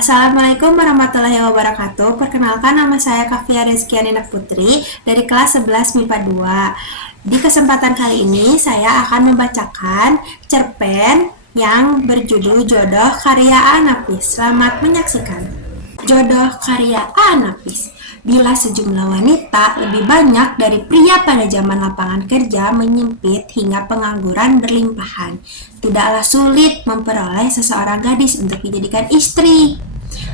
Assalamualaikum warahmatullahi wabarakatuh. Perkenalkan, nama saya Kavia Rizkianina Putri dari kelas 11 MIPA 2. Di kesempatan kali ini saya akan membacakan cerpen yang berjudul Jodoh karya Anapis. Selamat menyaksikan. Jodoh karya Anapis. Bila sejumlah wanita lebih banyak dari pria pada zaman lapangan kerja menyempit hingga pengangguran berlimpahan, tidaklah sulit memperoleh seseorang gadis untuk dijadikan istri,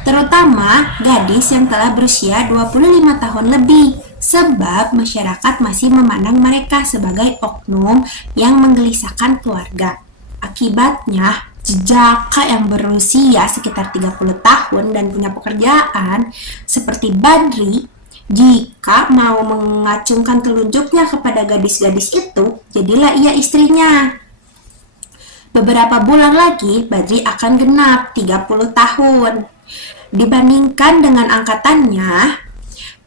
terutama gadis yang telah berusia 25 tahun lebih, sebab masyarakat masih memandang mereka sebagai oknum yang menggelisahkan keluarga. Akibatnya, jejaka yang berusia sekitar 30 tahun dan punya pekerjaan seperti Badri, jika mau mengacungkan telunjuknya kepada gadis-gadis itu, jadilah ia istrinya. Beberapa bulan lagi, Badri akan genap 30 tahun. Dibandingkan dengan angkatannya,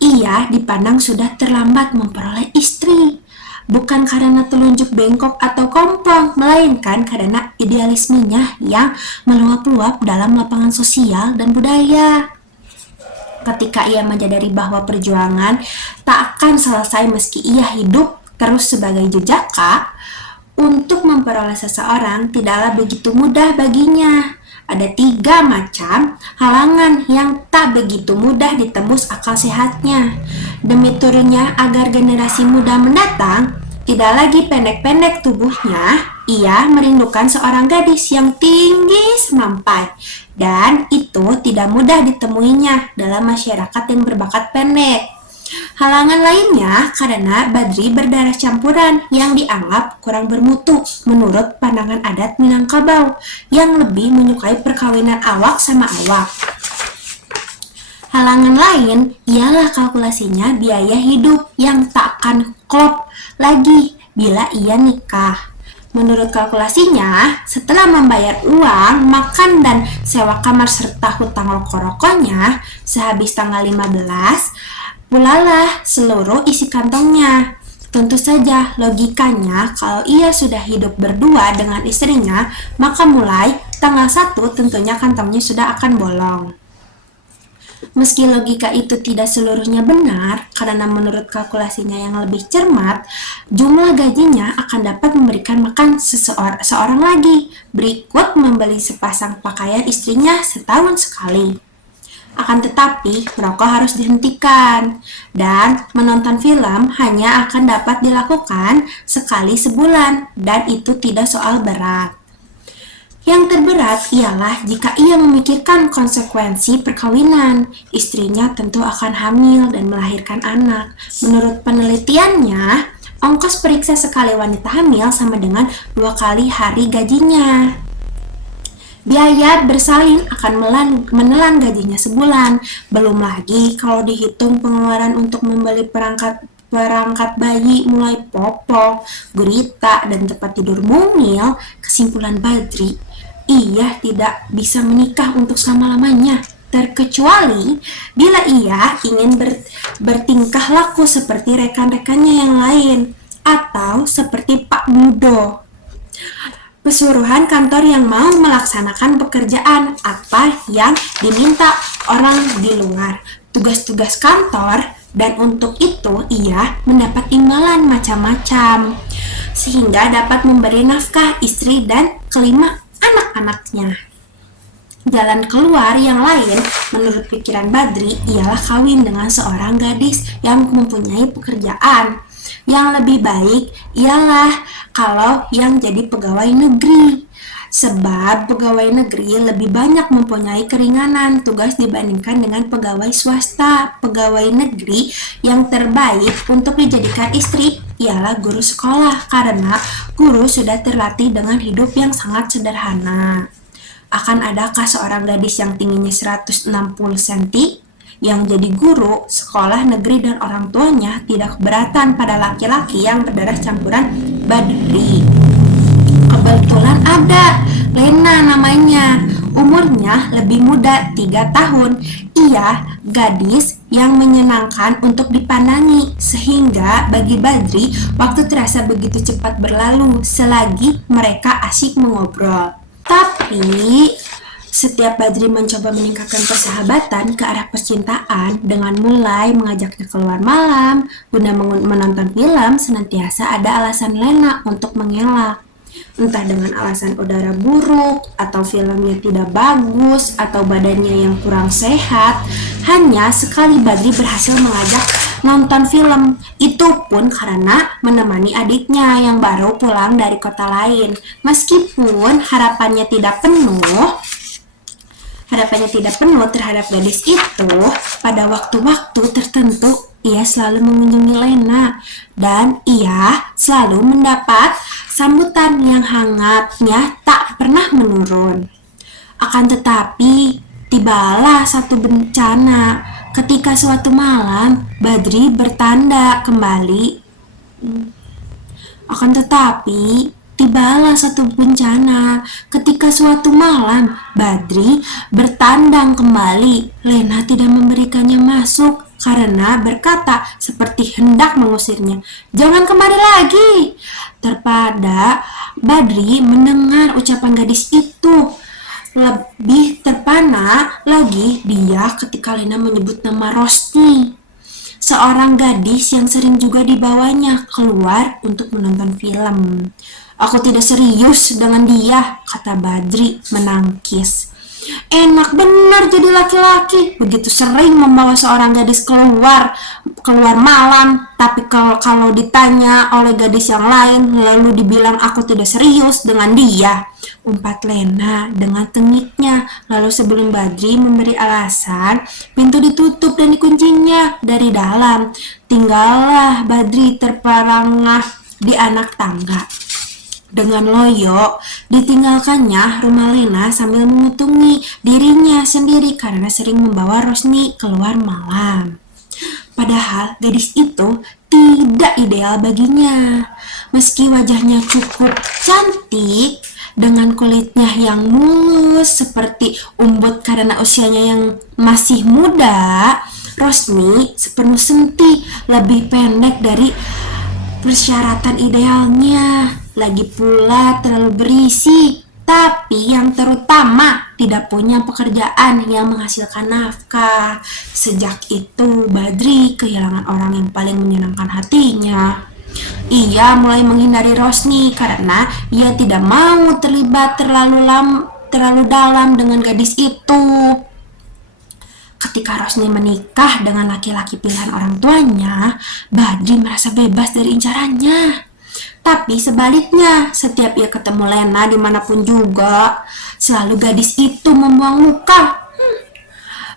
ia dipandang sudah terlambat memperoleh istri. Bukan karena telunjuk bengkok atau kompong, melainkan karena idealismenya yang meluap-luap dalam lapangan sosial dan budaya. Ketika ia menyadari bahwa perjuangan tak akan selesai meski ia hidup terus sebagai jejaka, untuk memperoleh seseorang tidaklah begitu mudah baginya. Ada 3 macam halangan yang tak begitu mudah ditembus akal sehatnya. Demi turunnya agar generasi muda mendatang tidak lagi pendek-pendek tubuhnya, ia merindukan seorang gadis yang tinggi semampai, dan itu tidak mudah ditemuinya dalam masyarakat yang berbakat pendek. Halangan lainnya karena Badri berdarah campuran yang dianggap kurang bermutu menurut pandangan adat Minangkabau yang lebih menyukai perkawinan awak sama awak. Halangan lain ialah kalkulasinya biaya hidup yang tak akan klop lagi bila ia nikah. Menurut kalkulasinya, setelah membayar uang, makan dan sewa kamar serta hutang rokok-rokoknya, sehabis tanggal 15, pulalah seluruh isi kantongnya. Tentu saja logikanya kalau ia sudah hidup berdua dengan istrinya, maka mulai tanggal 1 tentunya kantongnya sudah akan bolong. Meski logika itu tidak seluruhnya benar, karena menurut kalkulasinya yang lebih cermat, jumlah gajinya akan dapat memberikan makan seorang lagi, berikut membeli sepasang pakaian istrinya setahun sekali. Akan tetapi, merokok harus dihentikan, dan menonton film hanya akan dapat dilakukan sekali sebulan, dan itu tidak soal berat. Yang terberat ialah jika ia memikirkan konsekuensi perkawinan, istrinya tentu akan hamil dan melahirkan anak. Menurut penelitiannya, ongkos periksa sekali wanita hamil sama dengan 2 kali hari gajinya. Biaya bersalin akan menelan gajinya sebulan. Belum lagi kalau dihitung pengeluaran untuk membeli perangkat bayi mulai popok, gurita, dan tempat tidur mungil. Kesimpulan Badri, ia tidak bisa menikah untuk selama-lamanya, terkecuali bila ia ingin bertingkah laku seperti rekan-rekannya yang lain, atau seperti Pak Mudo, pesuruhan kantor yang mau melaksanakan pekerjaan apa yang diminta orang di luar, tugas-tugas kantor, dan untuk itu ia mendapat imbalan macam-macam, sehingga dapat memberi nafkah istri dan kelima anak-anaknya. Jalan keluar yang lain menurut pikiran Badri ialah kawin dengan seorang gadis yang mempunyai pekerjaan. Yang lebih baik ialah kalau yang jadi pegawai negeri, sebab pegawai negeri lebih banyak mempunyai keringanan tugas dibandingkan dengan pegawai swasta. Pegawai negeri yang terbaik untuk dijadikan istri ialah guru sekolah, karena guru sudah terlatih dengan hidup yang sangat sederhana. Akan adakah seorang gadis yang tingginya 160 cm yang jadi guru sekolah negeri dan orang tuanya tidak keberatan pada laki-laki yang berdarah campuran Badri? Kebetulan ada Lena namanya, umurnya lebih muda 3 tahun. Ia gadis yang menyenangkan untuk dipandangi, sehingga bagi Badri waktu terasa begitu cepat berlalu selagi mereka asyik mengobrol. Tapi Setiap Badri mencoba meningkatkan persahabatan ke arah percintaan dengan mulai mengajaknya keluar malam, guna menonton film, senantiasa ada alasan Lena untuk mengelak. Entah dengan alasan udara buruk, atau filmnya tidak bagus, atau badannya yang kurang sehat. Hanya sekali Badri berhasil mengajak nonton film, itu pun karena menemani adiknya yang baru pulang dari kota lain. Meskipun harapannya tidak penuh terhadap gadis itu, pada waktu-waktu tertentu ia selalu mengunjungi Lena dan ia selalu mendapat sambutan yang hangatnya tak pernah menurun. Akan tetapi, tibalah satu bencana ketika suatu malam Badri bertanda kembali. Akan tetapi, tibalah satu bencana ketika suatu malam Badri bertandang kembali. Lena tidak memberikannya masuk karena berkata seperti hendak mengusirnya, "Jangan kemari lagi." Terpada Badri mendengar ucapan gadis itu. Lebih terpana lagi dia ketika Lena menyebut nama Rosni, seorang gadis yang sering juga dibawanya keluar untuk menonton film. "Aku tidak serius dengan dia," kata Badri menangkis. "Enak benar jadi laki-laki, begitu sering membawa seorang gadis keluar malam, tapi kalau ditanya oleh gadis yang lain lalu dibilang aku tidak serius dengan dia," umpat Lena dengan tengiknya. Lalu sebelum Badri memberi alasan, pintu ditutup dan dikuncinya dari dalam. Tinggallah Badri terperangah di anak tangga. Dengan loyo ditinggalkannya rumah Lena sambil mengutungi dirinya sendiri karena sering membawa Rosni keluar malam. Padahal gadis itu tidak ideal baginya. Meski wajahnya cukup cantik, dengan kulitnya yang mulus seperti umbut karena usianya yang masih muda, Rosni sepenuh senti lebih pendek dari persyaratan idealnya. Lagi pula terlalu berisi, tapi yang terutama tidak punya pekerjaan yang menghasilkan nafkah. Sejak itu Badri kehilangan orang yang paling menyenangkan hatinya. Ia mulai menghindari Rosni karena ia tidak mau terlibat terlalu dalam dengan gadis itu. Ketika Rosni menikah dengan laki-laki pilihan orang tuanya, Badri merasa bebas dari incarannya. Tapi sebaliknya, setiap ia ketemu Lena dimanapun juga, selalu gadis itu membuang muka.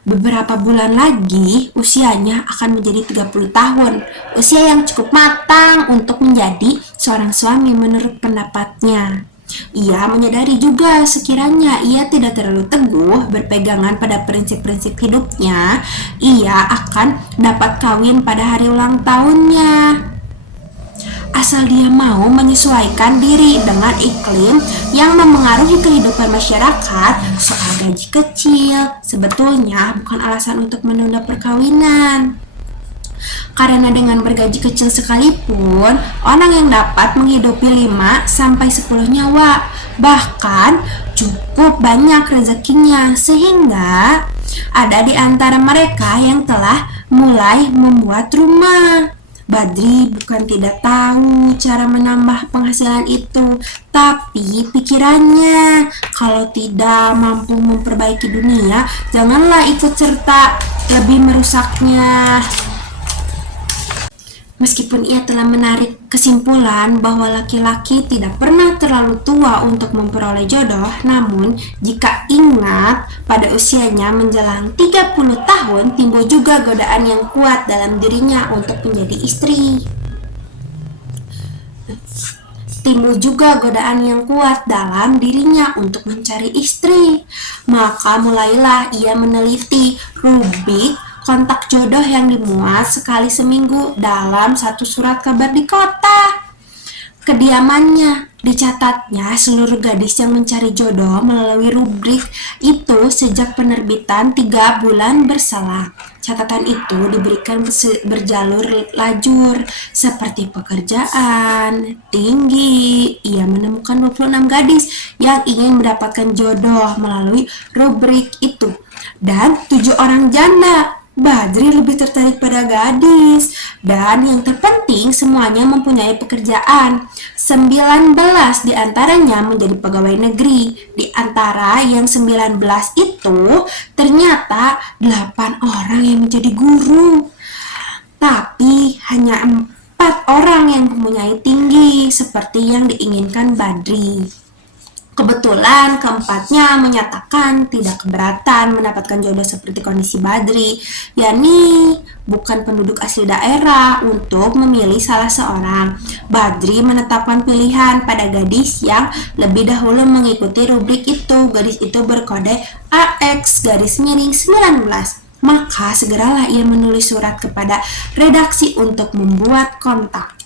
Beberapa bulan lagi, usianya akan menjadi 30 tahun. Usia yang cukup matang untuk menjadi seorang suami menurut pendapatnya. Ia menyadari juga sekiranya ia tidak terlalu teguh berpegangan pada prinsip-prinsip hidupnya, ia akan dapat kawin pada hari ulang tahunnya. Asal dia mau menyesuaikan diri dengan iklim yang memengaruhi kehidupan masyarakat. Soal gaji kecil sebetulnya bukan alasan untuk menunda perkawinan. Karena dengan bergaji kecil sekalipun, orang yang dapat menghidupi 5-10 nyawa, bahkan cukup banyak rezekinya, sehingga ada di antara mereka yang telah mulai membuat rumah. Badri bukan tidak tahu cara menambah penghasilan itu, tapi pikirannya kalau tidak mampu memperbaiki dunia, janganlah ikut serta lebih merusaknya. Meskipun ia telah menarik kesimpulan bahwa laki-laki tidak pernah terlalu tua untuk memperoleh jodoh, namun jika ingat pada usianya menjelang 30 tahun, timbul juga godaan yang kuat dalam dirinya untuk menjadi istri. Timbul juga godaan yang kuat dalam dirinya untuk mencari istri. Maka mulailah ia meneliti rubrik kontak jodoh yang dimuat sekali seminggu dalam satu surat kabar di kota kediamannya. Dicatatnya seluruh gadis yang mencari jodoh melalui rubrik itu sejak penerbitan 3 bulan berselang. Catatan itu diberikan berjalur lajur seperti pekerjaan, tinggi. Ia menemukan 26 gadis yang ingin mendapatkan jodoh melalui rubrik itu dan 7 orang janda. Badri lebih tertarik pada gadis dan yang terpenting semuanya mempunyai pekerjaan. 19 di antaranya menjadi pegawai negeri. Di antara yang 19 itu ternyata 8 orang yang menjadi guru. Tapi hanya 4 orang yang mempunyai tinggi seperti yang diinginkan Badri. Kebetulan keempatnya menyatakan tidak keberatan mendapatkan jodoh seperti kondisi Badri, yakni bukan penduduk asli daerah untuk memilih salah seorang. Badri menetapkan pilihan pada gadis yang lebih dahulu mengikuti rubrik itu. Gadis itu berkode AX_19. Maka segeralah ia menulis surat kepada redaksi untuk membuat kontak.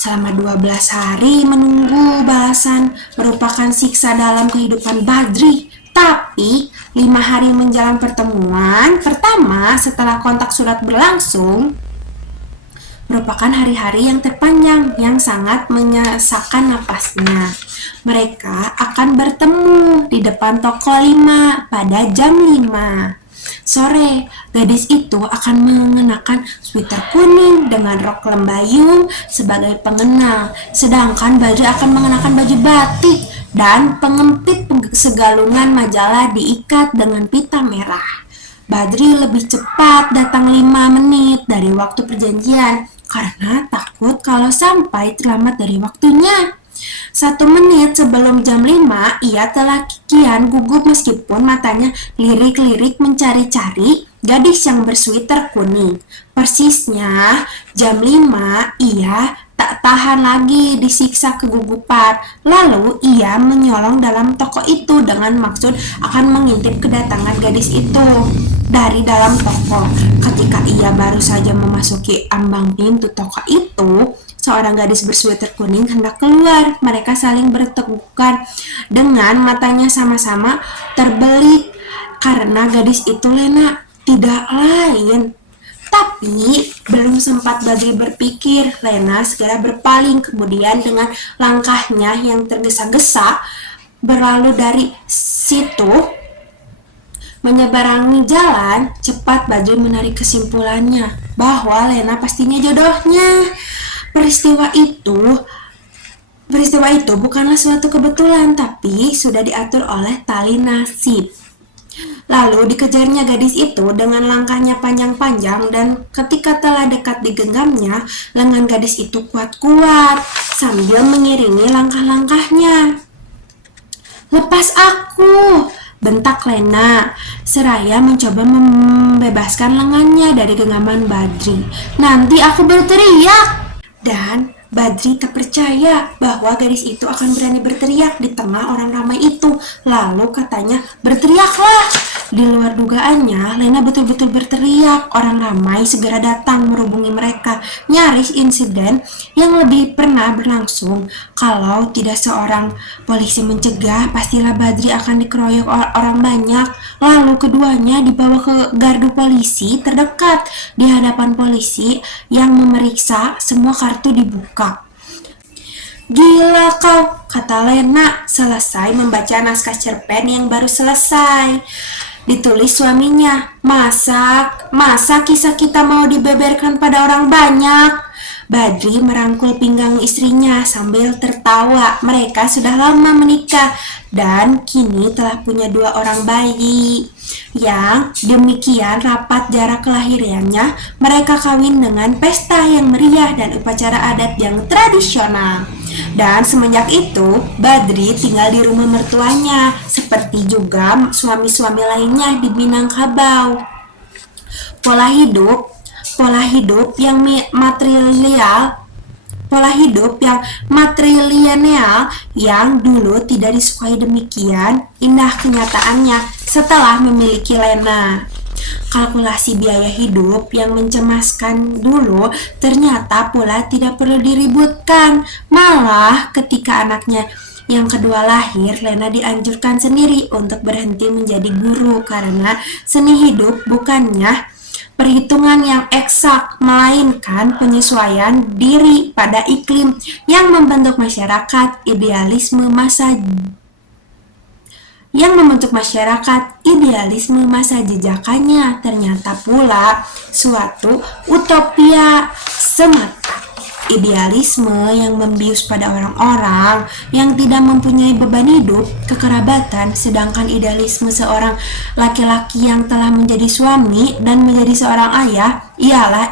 Selama 12 hari menunggu balasan merupakan siksa dalam kehidupan Badri. Tapi 5 hari menjelang pertemuan pertama setelah kontak surat berlangsung merupakan hari-hari yang terpanjang yang sangat menyesakkan napasnya. Mereka akan bertemu di depan toko 5 pada jam 5 sore. Gadis itu akan mengenakan sweater kuning dengan rok lembayung sebagai pengenal, sedangkan Badri akan mengenakan baju batik dan pengempit segalungan majalah diikat dengan pita merah. Badri lebih cepat datang 5 menit dari waktu perjanjian karena takut kalau sampai terlambat dari waktunya. 1 menit sebelum jam 5, ia telah kian gugup meskipun matanya lirik-lirik mencari-cari gadis yang bersweater kuning. Persisnya jam 5, ia tak tahan lagi disiksa kegugupan. Lalu ia menyolong dalam toko itu dengan maksud akan mengintip kedatangan gadis itu dari dalam toko. Ketika ia baru saja memasuki ambang pintu toko itu, seorang gadis bersweater kuning hendak keluar. Mereka saling bertegukan dengan matanya sama-sama terbelik karena gadis itu Lena, tidak lain. Tapi belum sempat Badri berpikir, Lena segera berpaling, kemudian dengan langkahnya yang tergesa-gesa berlalu dari situ menyeberangi jalan. Cepat Badri menarik kesimpulannya bahwa Lena pastinya jodohnya. Peristiwa itu bukanlah suatu kebetulan, tapi sudah diatur oleh tali nasib. Lalu dikejarnya gadis itu dengan langkahnya panjang-panjang dan ketika telah dekat digenggamnya, lengan gadis itu kuat-kuat sambil mengiringi langkah-langkahnya. "Lepas aku!" bentak Lena, seraya mencoba membebaskan lengannya dari genggaman Badri. "Nanti aku berteriak!" Dan Badri tak percaya bahwa gadis itu akan berani berteriak di tengah orang ramai itu. Lalu katanya, "Berteriaklah!" Di luar dugaannya, Lena betul-betul berteriak. Orang ramai segera datang merubungi mereka. Nyaris insiden yang lebih pernah berlangsung. Kalau tidak seorang polisi mencegah, pastilah Badri akan dikeroyok orang banyak. Lalu keduanya dibawa ke gardu polisi terdekat. Di hadapan polisi yang memeriksa, semua kartu dibuka. "Gila kau," kata Lena selesai membaca naskah cerpen yang baru selesai. Ditulis suaminya. Masa kisah kita mau dibeberkan pada orang banyak?" Badri merangkul pinggang istrinya sambil tertawa. Mereka sudah lama menikah dan kini telah punya 2 orang bayi. Yang demikian rapat jarak kelahirannya, mereka kawin dengan pesta yang meriah dan upacara adat yang tradisional. Dan semenjak itu, Badri tinggal di rumah mertuanya, seperti juga suami-suami lainnya di Minangkabau. Pola hidup yang matrilineal yang dulu tidak disukai demikian indah kenyataannya setelah memiliki Lena. Kalkulasi biaya hidup yang mencemaskan dulu ternyata pula tidak perlu diributkan. Malah ketika anaknya yang kedua lahir, Lena dianjurkan sendiri untuk berhenti menjadi guru karena seni hidup bukannya perhitungan yang eksak, melainkan penyesuaian diri pada iklim yang membentuk masyarakat idealisme masa jejakannya ternyata pula suatu utopia semata. Idealisme yang membius pada orang-orang yang tidak mempunyai beban hidup, kekerabatan, sedangkan idealisme seorang laki-laki yang telah menjadi suami dan menjadi seorang ayah ialah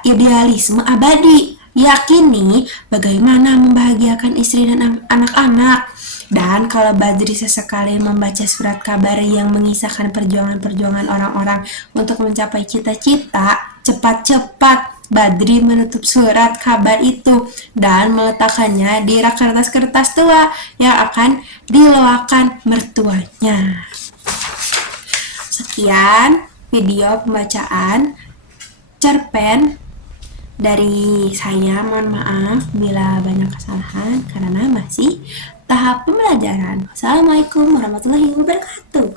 idealisme abadi. Yakini bagaimana membahagiakan istri dan anak-anak. Dan kalau Badri sesekali membaca surat kabar yang mengisahkan perjuangan-perjuangan orang-orang untuk mencapai cita-cita, cepat-cepat Badri menutup surat kabar itu dan meletakkannya di rak kertas-kertas tua yang akan diloakan mertuanya. Sekian video pembacaan cerpen dari saya. Mohon maaf bila banyak kesalahan karena masih tahap pembelajaran. Assalamualaikum warahmatullahi wabarakatuh.